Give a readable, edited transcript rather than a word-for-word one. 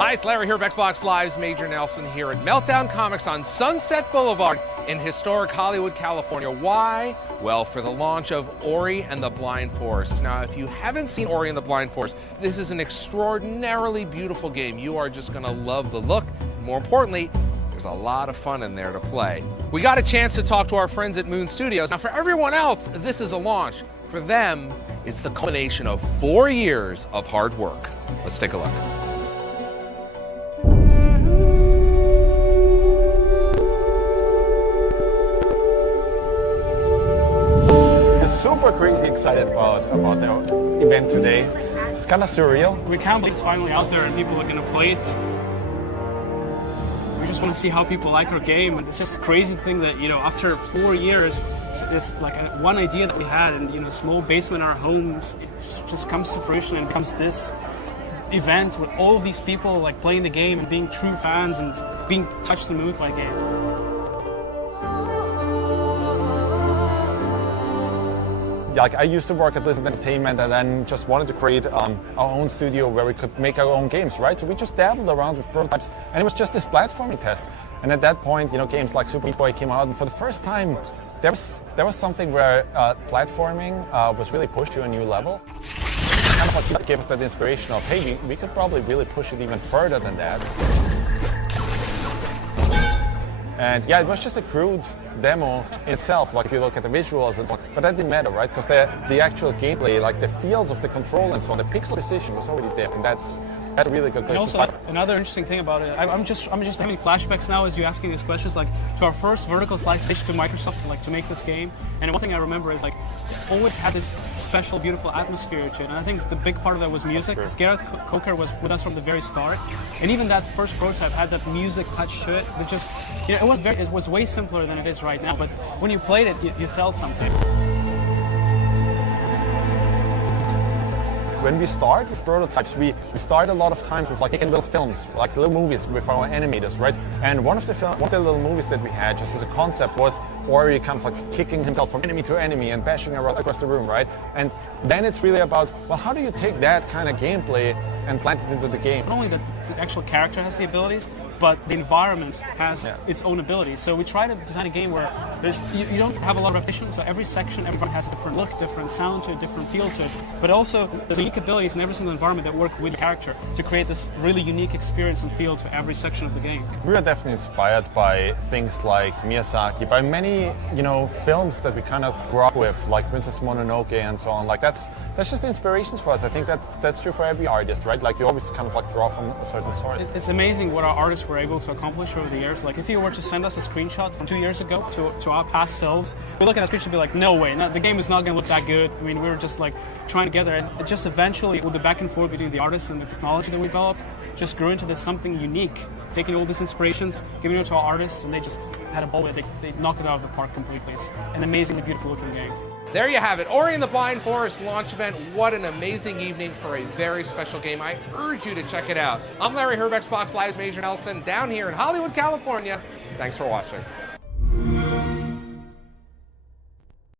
Hi, it's Larry here of Xbox Live's Major Nelson here at Meltdown Comics on Sunset Boulevard in historic Hollywood, California. Why? Well, for the launch of Ori and the Blind Forest. Now, if you haven't seen Ori and the Blind Forest, this is an extraordinarily beautiful game. You are just going to love the look. More importantly, there's a lot of fun in there to play. We got a chance to talk to our friends at Moon Studios. Now, for everyone else, this is a launch. For them, it's the culmination of 4 years of hard work. Let's take a look. Super crazy excited about the event today. It's kind of surreal. We can't believe it's finally out there and people are going to play it. We just want to see how people like our game, and it's just a crazy thing that, you know, after 4 years, it's like one idea that we had in, you know, a small basement in our homes, it just comes to fruition and becomes this event with all of these people like playing the game and being true fans and being touched and moved by the game. Like, I used to work at Blizzard Entertainment and then just wanted to create our own studio where we could make our own games, right? So we just dabbled around with prototypes, and it was just this platforming test. And at that point, you know, games like Super Meat Boy came out, and for the first time, there was something where platforming was really pushed to a new level. Kind of like gave us that inspiration of, hey, we could probably really push it even further than that. And yeah, it was just a crude demo itself, like if you look at the visuals and so on. But that didn't matter, right? Because the actual gameplay, like the feels of the control and so on, the pixel precision was already there, and that's a really good place to start. Another interesting thing about it, I'm just having flashbacks now as you asking these questions, like to our first vertical slice pitch to Microsoft to make this game. And one thing I remember is like always had this special, beautiful atmosphere to it. And I think the big part of that was music. Because Gareth Coker was with us from the very start, and even that first prototype had that music touch to it. But just, you know, it was way simpler than it is right now. But when you played it, you felt something. When we start with prototypes, we start a lot of times with like making little films, like little movies with our animators, right? And one of the little movies that we had just as a concept was Ori kind of like kicking himself from enemy to enemy and bashing across the room, right? And then it's really about, well, how do you take that kind of gameplay and plant it into the game? Not only that the actual character has the abilities, but the environment has its own abilities. So we try to design a game where you don't have a lot of repetition, so every section, everyone has a different look, different sound to it, different feel to it, but also there's unique abilities in every single environment that work with the character to create this really unique experience and feel to every section of the game. We are definitely inspired by things like Miyazaki, by many, you know, films that we kind of grew up with, like Princess Mononoke and so on. Like that's just inspirations for us. I think that's true for every artist, right? Like you always kind of like draw from a certain source. It's amazing what our artists were able to accomplish over the years. Like if you were to send us a screenshot from 2 years ago to our past selves, we look at that screenshot and be like, no way, the game is not going to look that good. I mean, we were just like trying together, and it just eventually, with the back and forth between the artists and the technology that we developed, just grew into this something unique, taking all these inspirations, giving it to our artists, and they just had a ball with it. They knocked it out of the park completely. It's an amazingly beautiful looking game. There you have it, Ori and the Blind Forest launch event. What an amazing evening for a very special game. I urge you to check it out. I'm Larry Herb, Xbox Live's Major Nelson, down here in Hollywood, California. Thanks for watching.